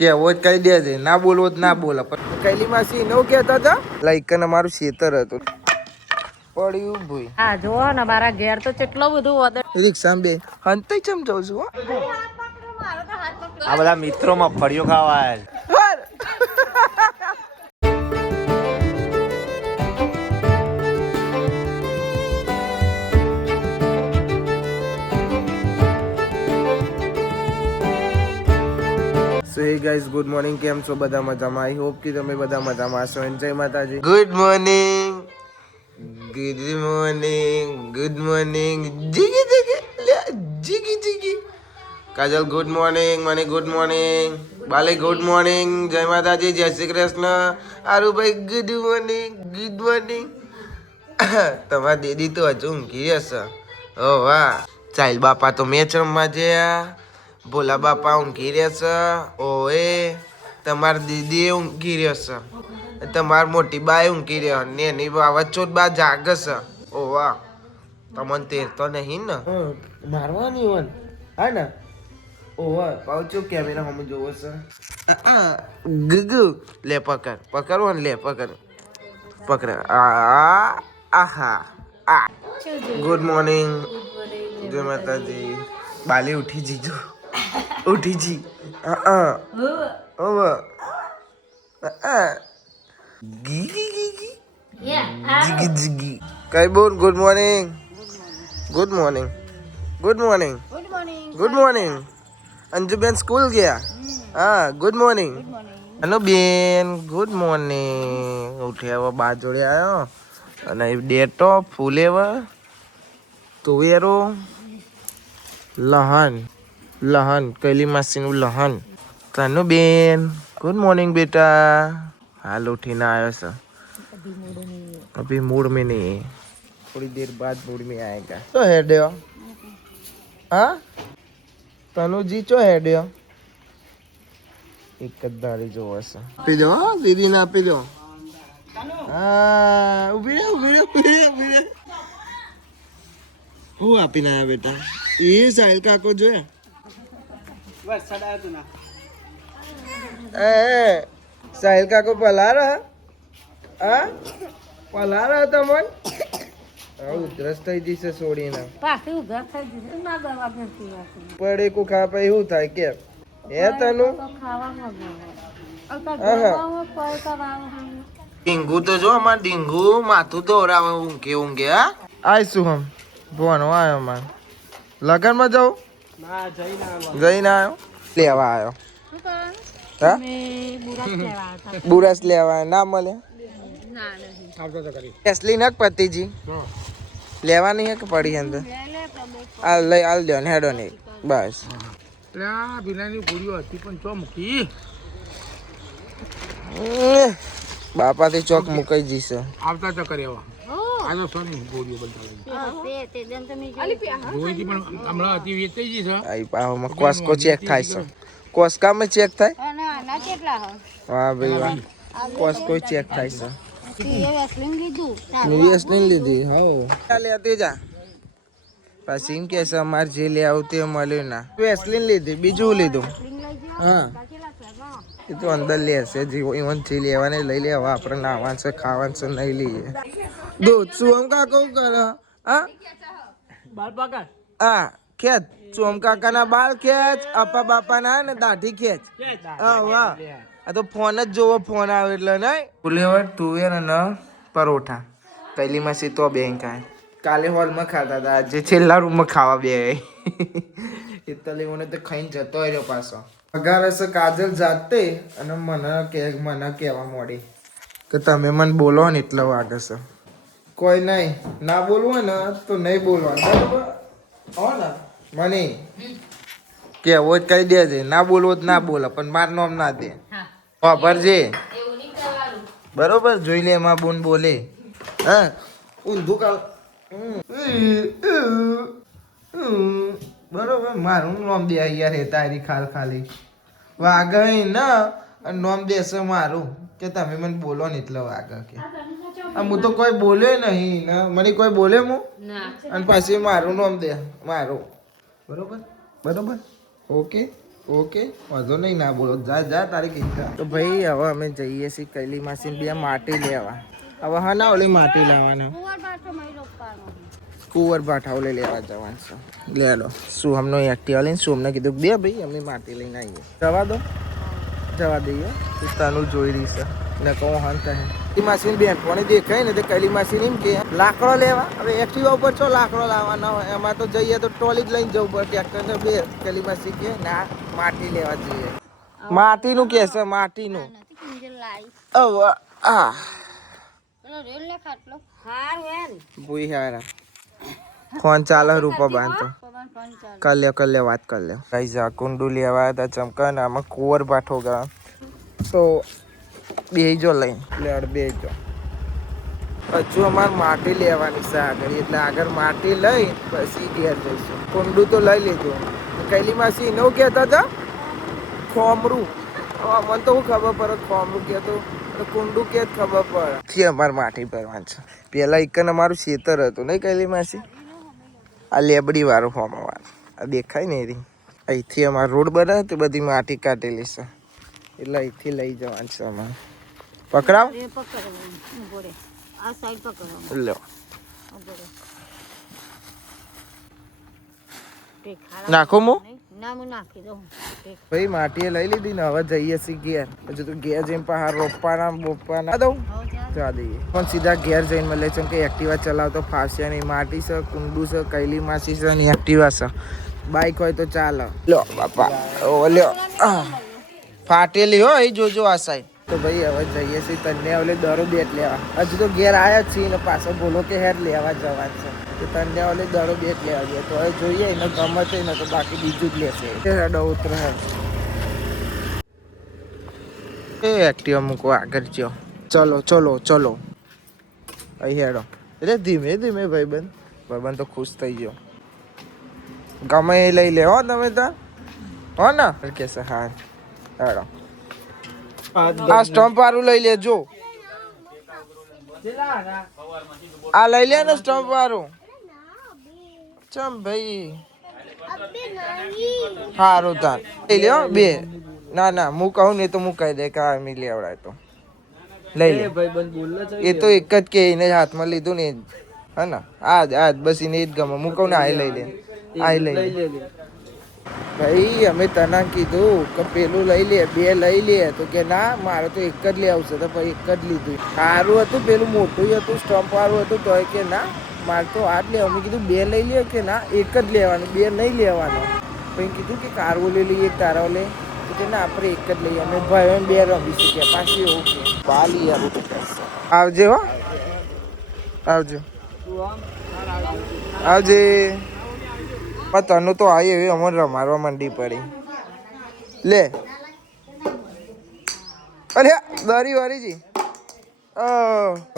કેવો જ કહી દેજે, ના બોલવો જ ના બોલે. પણ કૈલી માસી નો કહેતા હતા લાઈકન અમારું ખેતર હતું પડ્યું ભૂઈ. હા જો ને મારા ઘેર તો કેટલો બધું વદર રિક્ષામાં બે હંતાઈ ચમ જાઉં છું. આ બધા મિત્રોમાં ફળિયો ખાવા આવ્યા સો હે ગાઈઝ, ગુડ મોર્નિંગ. કેમ છો બધા મજામાં? આઈ હોપ કે તમે બધા મજામાં હશો. Jai Mataji. Good morning, good morning, good morning. જીગી જીગી લે જીગી જીગી. કાજલ ગુડ મોર્નિંગ, મને ગુડ મોર્નિંગ, બાલે good morning, Jai Mataji, Jai Shri Krishna. Arubhai good morning, good morning. તમારા દીદી તો હજુ ઊંઘી હશે. ઓ વાહ, ચાઇલ બાપા તો મેચ રમવા ગયા, ભોલા બાપા ઊંઘી રહેશે. ઓએ તમારી દીદી ઊંઘી રહેશે, તમારી મોટી બાઈ ઊંઘી રહે ને એની વાવચોટ બા જાગશે. ઓ વાહ, તમને તેર તો નહીં ને મારવાની વન હા ને. ઓવા પાઉચો કેમેરા હમ જોવો છે. ગુગુ લે પકડ પકડવો ને, લે પકડ પકડ. આહા આ ગુડ મોર્નિંગ, જય માતાજી. બાલી ઉઠી જીજુ, ઉઠી જી. જીગી જીગી. કઈ બોલ good morning, good morning, good morning, good morning. Anjuben school ગયા? હા, good morning. Anuben good morning. ઉઠ્યા બા જોડે આવ્યો અને ડેટો ફૂલેવા તુવેરો લહન લહન કૈલી માસીનું લહન. તનુબેન ગુડ મોર્નિંગ બેટા. હાલ ઉઠીને આવ્યો છે. अभी मूड में नहीं है, थोड़ी देर बाद मूड में आएगा. तो हेड हाँ तनुजी चो हेड એક જ દાડી જોવો છે. આપી દો દીદી ને આપી દો. હા ઉભી રે ઉભી રે ઉભી રે ઉભી રે. હું આપીને આવ્યા બેટા? એ સાહિલ કાકો જોયા વરસાદ આવ્યો તું ના. સાહિલ કાકો પલારા હા પલારા તમન ઉધરસ થઈ જશે છોડીને પાછી ઉધર થઈ જશે ના દવા ભરતી હતી પડે કો ખા પઈ શું થાય કે હે તનુ ડીંગુ તો જો અમાર ડીંગુ માથું દોરાવે ઊંઘે ઊંઘે. હા આઈશું હમ ભણો આવ્યો માર લગનમાં જાઉં જઈને આવ્યો લેવા આવ્યો. હા બુરસ લેવા ના મળે. એસલી નક પતિજી લેવાની હે કે પડી અંદર હાલ લઈ હાલ દો ને હેડો નહીં બસ. બાપાથી ચોક મુકાઈ જશે. આવતા ચક્કર એવા આનો સોની ગોળીઓ બતાવી કોસ્કો ચેક થાય છે. કોસ્કામાં ચેક થાય. વાહ ભાઈ વાહ, કોસ્કો ચેક થાય છે. વેસલીન લીધી હા લેતી જા. પછી એમ કે છે અમારે જે લે આવું તે મળ્યું ના. વેસલીન લીધી, બીજું લીધું. હા એ તો અંદર લેશે જીવો ઇવન જે લેવાને લઈ લે. હવે આપણે નાવાનું છે ખાવાનું છે નહીં લઈએ. દૂધ સુમ કાકો કરે હા હા ખેંચ સોમ કાકા ના બાલ ખેંચ, અપા બાપા ના ને દાઢી ખેંચ. હા વાહ, આ તો ફોન જ જોવો, ફોન આવે એટલે નહીં. ફુલેવર તુવેર અને પરોઠા કૈલી માસી તો બેંક આય. કાલે હોલમાં ખાતા હતા, આજે છેલ્લા રૂમમાં ખાવા બે. એટલે મને તો ખાઈને જતો રહ્યો પાછો. પગાર હશે કાજલ જાતે અને મને કહેવા માંડી કે તમે મને બોલો ને એટલો વાગે છે. કોઈ નહીં, ના બોલવું ને તો નહીં બોલવાનું બરાબર હો ને. મને કેવો જ કહી દેજે, ના બોલવો જ ના બોલે પણ માર નામ ના દે. ભરજે બરોબર. જોઈ લે એમાં બોન બોલે હા ઊંધું કાલ બરોબર. મારું નામ દે યાર હે તારી ખાલ ખાલી વાગઈ ના નામ દેશે મારું કે તમે મને બોલો ને એટલે વાગે કે હું તો કોઈ બોલ્યો નહીં ને મને કોઈ બોલે હું અને પછી મારું નામ દે મારું બરોબર બરોબર. ઓકે ઓકે વાંધો નહીં ના બોલો જા જા તારી કઈ તો ભાઈ હવે અમે જઈએ છીએ કૈલી માસી બે માટી લેવા હવે હા ના ઓલી માટી લેવાના કુંવર ભાઠાઓ લઈ લેવા જવાનું છે લે લો શું અમને એક્ટિવા લઈને શું અમને કીધું બે ભાઈ અમે માટી લઈને આવીએ જવા દઈએ તનું જોઈ રહી છે ને કહું હંત હે માસી બેન કોને દેખાય ને તે કૈલી માસી એમ કે લાકડો લેવા હવે એક્ટિવા ઉપર છો લાકડો લાવવાના હોય એમાં તો જઈએ તો ટ્રોલી જ લઈને જવું પડે ટ્રેક્ટર બે કૈલી માસી કે ના માટી લેવા જઈએ માટીનું કે છે માટીનું ભૂઈ હારા ફોન ચાલે રૂપા બાંધતો કર વાત કર લે ગાઈસ આ કુંડુ લેવા હતા ચમકા ને આમાં કુંવર ભાઠો ગયા તો બેજો લઈને લેડ બેજો હજુ અમારે માટી લેવાની છે આગળ એટલે આગળ માટી લઈ પછી ઘેર જઈશું કુંડુ તો લઈ લીધું કૈલી માસી એનું કહેતા હતા ખોમરું મને તો ખબર પડે ખોમરું કહેતો કુંડુ કે ખબર પડે અમારે માટી ભરવાનું છે પેલા એક અમારું ખેતર હતું નહીં કૈલી માસી આ લેબડી વાળું ફોર્મમાં વાળું આ દેખાય ને એરી અહીંથી અમારે રોડ બનાવે તો બધી માટી કાઢેલી છે એટલે અહીંથી લઈ જવાનું છે અમારે પકડાવ લો નાખો મો ભાઈ માટીએ લઈ લીધી ને હવે જઈએ છીએ ઘેર હજુ તો ઘેર જઈને પહાડ રોપવાના બોપવાના દઉં જવા દઈએ પણ સીધા ઘેર જઈને મળે છે કે એક્ટિવા ચલાવતો ફાવશે નહીં માટી છે કુંડુ છે કૈલી માસી છે ને એક્ટિવા છે બાઈક હોય તો ચાલે લો બાપા ઓ લ્યો ફાટેલી હોય એ જોજો આ સાઈડ તો ભાઈ હવે જઈએ છીએ તને ઓલે દરો બેટ લેવા હજુ તો ઘેર આવ્યા જ છીએ ને પાછો બોલો કે હેર લેવા જવાનું છે તો તને ઓલે દરો બેટ લેવા જઈએ તો હવે જોઈએ એને ગમત ને તો બાકી બીજું જ લેશે હેડો ઉતરે એ એક્ટિવા મૂકો આગળ જ્યો ચલો અહીં હેડો એટલે ધીમે ધીમે ભાઈબંધ તો ખુશ થઈ ગયો ગમે એ લઈ લે હો તમે ત્યાં હો ને કે છે હા હેડો આ સ્ટમ્પ વાળું લઈ લેજો આ લઈ લે ને સ્ટમ્પ વાળું ચમ ભાઈ સારું તાર લઈ લે બે ના હું કહું ને તો હું કહી દે કે આ મિલી આવડાય તો લઈ લે એ તો એક જ કે એને હાથમાં લીધું ને હે ને આજ બસ એને જ ગમે હું કહું ને આ લઈ લે ભાઈ અમે તને કીધું કે પેલું લઈ લે બે લઈ લે તો કે ના મારે તો એક જ લેવું છે તો પછી એક જ લીધું સારું હતું પેલું મોટું હતું સ્ટમ્પ વાળું હતું તો કે ના મારે તો આ જ લેવું મેં કીધું બે લઈ લે કે ના એક જ લેવાનું બે નહીં લેવાનું પછી કીધું કે કારવો લઈ લઈએ તારો લે તો કે ના આપણે એક જ લઈએ અમે ભાઈ બે રમીશું કે પાછી એવું કે બાલી આવજે હો આવજે તનું તો આવી એવી અમને રમાડવા માંડી પડી લે અરે દરી વારીજી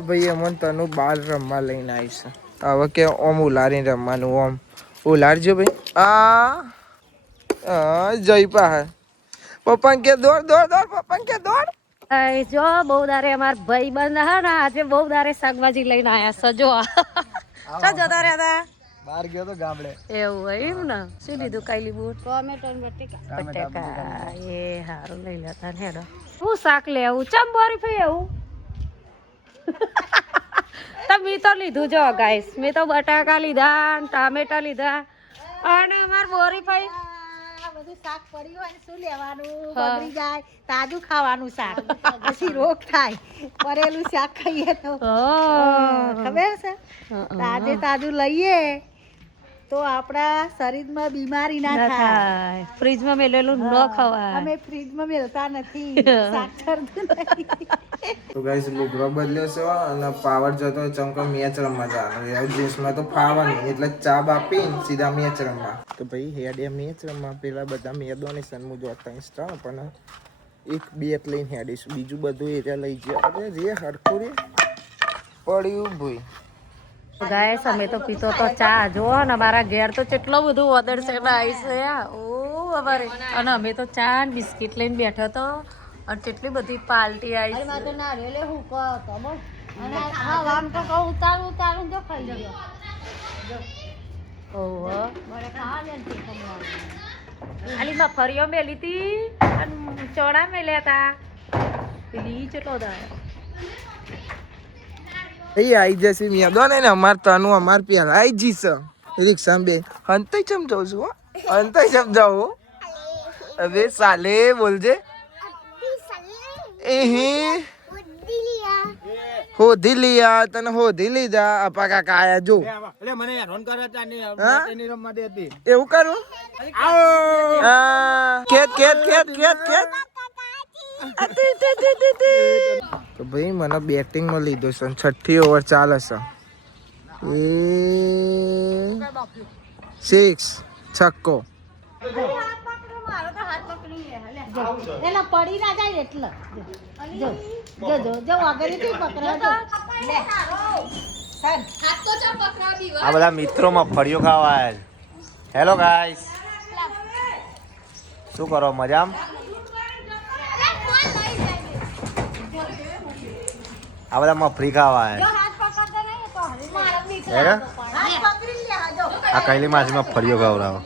ભાઈ અમને તનું બહાર રમવા લઈને આવીશ હવે કે ઓમ ઉલારીને રમવાનું ઓમ ઉલારજો ભાઈ જઈ પા પપ્પા કે દોડ પપ્પા કે દોડ જો બહુ દારે અમાર ભાઈ બંધ હા ને આજે બહુ દારે શાકભાજી લઈને આયા સજો ચા જતા રહ્યા બહાર ગયો તો ગામડે એવું હોય એમ ને શું લીધું કાયલી બૂટ ટોમેટો ને બટેકા એ હારું લઈ લેતા ને હેડો હું શાક લેવું ચમ બોરી ફઈ એવું તમે તો લીધું જો ગાઈસ મેં તો બટાકા લીધા ટામેટા લીધા અને અમાર બોરી ફઈ બધું શાક પડ્યું હોય ને શું લેવાનું બગડી જાય તાજું ખાવાનું શાક પછી રોગ થાય પડેલું શાક ખાઈએ તો ખબર છે તાજું લઈએ તો આપણા શરીરમાં બીમારી ના થાય ફ્રીજમાં મેલેલું ન ખવાય અમે ફ્રીજમાં મેલતા નથી શાક ખરતું નહીં તો ગાઈસ લુગડો બદલ્યો છે અને પાવર જતો ચમકો મેચ રમવા જવાનું જીન્સમાં તો ફાવવાનું એટલે ચા બાપીને સીધા મેચ રમવા તો ભાઈ હેડે મેચ રમવા પેલા બધા મેદોની સનમું જોતા ઇન્સ્ટા પણ એક બેટ લઈને હેડીશું બીજું બધું એરિયા લઈ જાય અરે જે હરખું રે પડ્યું ભાઈ ગાઈસ અમે તો પીતો તો ચા જો ને મારા ઘેર તો કેટલો બધું ઓર્ડર છે આઈસ ઓ અમારે અને અમે તો ચા ને બિસ્કિટ લઈને બેઠો તો અને કેટલી બધી પાર્ટી આવી મારે ના રેલે હું કહો તો બોલ અને હા વામ તો કહું ઉતારું જો ખાઈ લ્યો જો ઓહો મારે ખાવા ને આલીમાં ફરીઓ મેલી હતી અને ચોળા મેલ્યા હતા પેલી ચેટલો દાય એ આઈ જશે મેદો ને અમાર તનું અમાર પેલા આઈ જીસ રિક્ષા બે હંતાઈ ચમ જાઉં છું હંતાઈ ચમ જાઉં હવે સાલે બોલજે એહી હોધી લીયા તને હોધી લીધા અપા કાકા આયા જો એટલે મને હેરાન કરે તાની હા? તેની રમવા દે હતી એવું કરું કેત કેત કેત કેત કેત તો ભાઈ મને બેટિંગ માં લીધો છે 6ઠ્ઠી ઓવર ચાલે છે એ 6 છક્કો એલા પડી ના જાય એટલે જો જો જો જો આગળથી પકડો લે આ બધા મિત્રો મગફળીઓ ખાવા આવ્યા છે હેલો ગાઈસ શું કરો મજામાં આ બધા મગફળી ખાવા આવ્યા છે આ કઈલી માસી મગફળીઓ ખવડાવો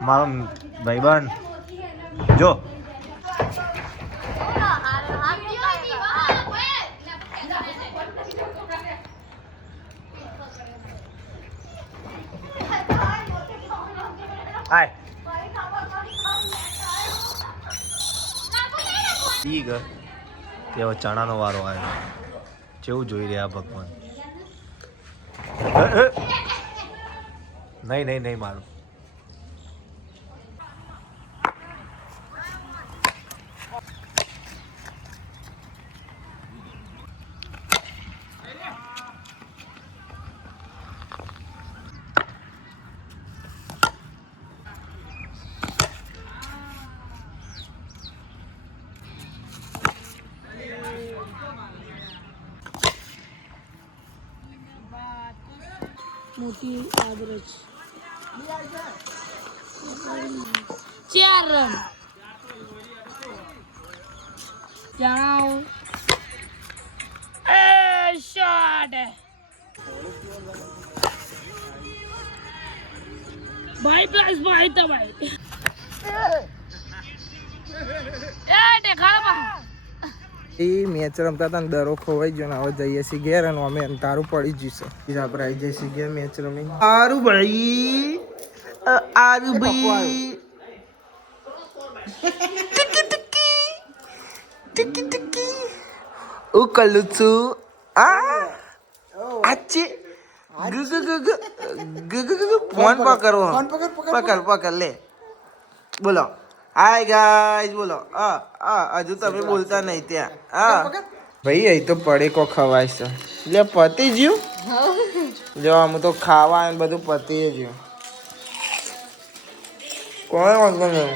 મારો ભાઈબંધ જો હાય ઠીક તેવો ચણાનો વારો આવ્યો કેવું જોઈ રહ્યા ભગવાન નહીં નહીં નહીં મારું મોટી આદરજ 4 રન જાઓ એ શોટ ભાઈ પ્લસ ભાઈ તો ભાઈ એ દેખાડો એ મેચ રમતા હતા ને દરો ખોવાઈ ગયો ને હવે જઈએ છીએ ઘેર અને અમે તારું પડી જશે આપણે આવી જઈએ છીએ ઘેર મેચ રમી આરું ભાઈ આરું ભાઈ ટીકી ટીકી હું કલું છું આચી ફોન પકડવો પકડ લે બોલો હાય ગાઈસ બોલો હજુ તમે બોલતા નહીં ત્યાં ભાઈ અહીં તો પડે કો ખવાય છે એટલે પતી ગયું જો આમ તો ખાવા ને બધું પતી ગયું કોણ વાંધો નહીં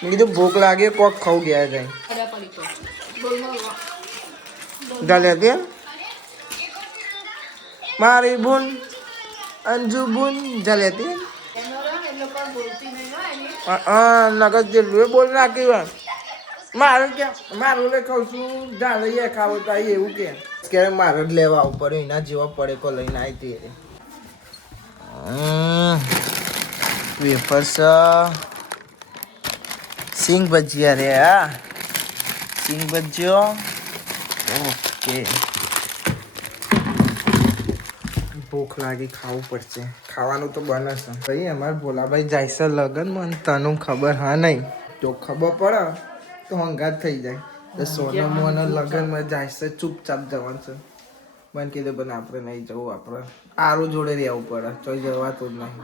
મેં કીધું ભૂખ લાગે કોક ખાવું ગયા જાય ચાલે ત્યાં મારી બુન અંજુ બુન ચાલે ત્યાં નગર જેટલું બોલ નાખ્યું મારું ક્યાં મારું લઈ ખાઉં છું જા લઈએ ખાવું તો એવું કે મારે જ લેવા ઉપર એના જેવા પડે કો લઈને આવી હતી વેફર્સ સિંગ ભજીયા રે હા સિંગ ભજીયો ઓકે ભૂખ લાગી ખાવું પડશે ખાવાનું તો બને છે ભાઈ અમારે ભોલાભાઈ જાય છે લગનમાં તને ખબર હા નહીં જો ખબર પડે તો હંગાત થઈ જાય તો સોનમ અને લગનમાં જાય છે ચૂપચાપ જવાનું છે મને કીધું પણ આપણે નહીં જવું આપણે આરું જોડે રહેવું પડે ચોઈ જવાતું જ નહીં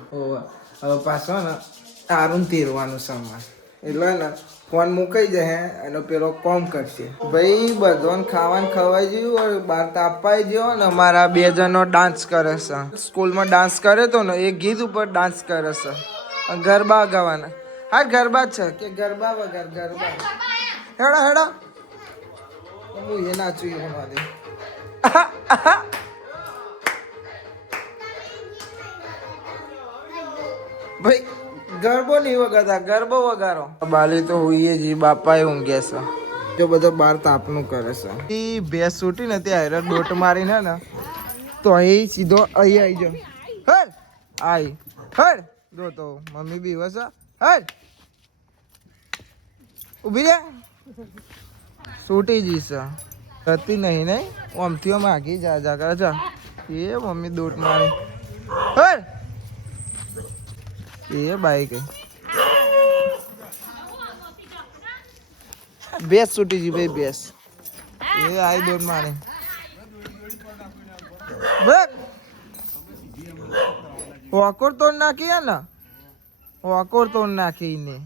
હવે પાછો ને આરું તેરવાનું સમાન એટલે ને ફોન મુકાઈ જાય અને પેલો કોમ કરશે ભાઈ બધોને ખાવાનું ખવાઈ ગયું બહાર તાપાઈ ગયો ને અમારા 2 જણનો ડાન્સ કરે છે સ્કૂલમાં ડાન્સ કરે તો ને એ ગીત ઉપર ડાન્સ કરે છે ગરબા ગાવાના હા ગરબા છે કે ગરબા વગર ગરબા હેડા હેડા હું એ નાચું એમાં દે ભાઈ ગરબો નહીં વગાડતા, ગરબો વગાડો. બાલી તો હોઈએ જી, બાપા એ ઊંઘે છે. જો બધો બાર તાપનું કરે છે. એ ભેંસ છૂટી ને ત્યાં હેરા દોટ મારીને ને તો અહીં સીધો અહીં આવી જાવ. હર આઈ હર જો તો મમ્મી બી વસે. હર ઊભી રે, છૂટી જઈશ. હતી નહીં નહીં ઓમથી ઓમ આગી જા જા કરે છે. એ મમ્મી દોટ મારી. હર એ બાઈક બેસ છૂટી જી ભાઈ બેસ. એ આઈ દોટ મારી. વાકોર તોડ નાખી ને, વાકોર તોડ નાખી ને.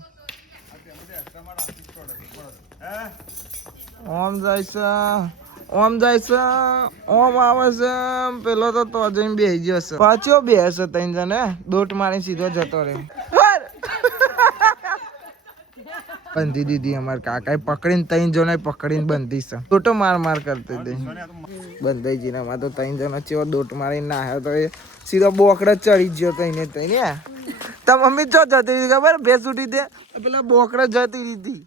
ઓમ જાય છે, ઓમ જાય છે, ઓમ આવે છે. પેલો તો જઈને બેસી જશે. પાછો બેસે ત્રણ જણે દોટ મારી સીધો જતો રહે. બંધી દીધી અમારે કાકાએ પકડીને ત્રણ જણા પકડીને બંધી છે. દોટો માર માર કરતી હતી. બંધાઈ જઈને અમારે તો ત્રણ જણા ચેવો દોટ મારીને નાહ્યો તો એ સીધો બોકડા ચડી ગયો તઈને તઈને. તો મમ્મી ચો જતી હતી ખબર? ભેંસ ઉઠી દે પેલા બોકડા જતી હતી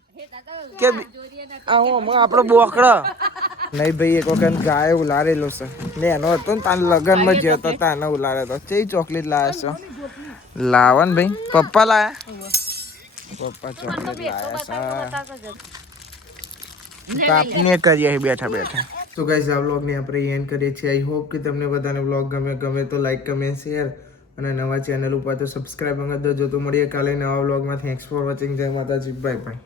કે આપણો બોકડો નહીં ભાઈ. એક વખત ગાય ઉલારેલો છે ને એનો હતો ને તાર લગ્નમાં જ હતો તાને ઉલારે તો ચેવી ચોકલેટ લાવ્યા છો? લાવો ને ભાઈ, પપ્પા લાયા. પપ્પા ચોકલેટ લાયા છે. કાપીને કરીએ બેઠા બેઠા. તો ગાઈસ આ વ્લોગને આપણે એન્ડ કરીએ છીએ. આઈ હોપ કે તમને બધાને વ્લોગ ગમે તો લાઈક કમેન્ટ શેર અને નવા ચેનલ ઉપર તો સબસ્ક્રાઈબ કરી દેજો. તો મળીએ કાલે નવા વ્લોગમાં. Thanks for watching. જય માતાજી, બાય બાય.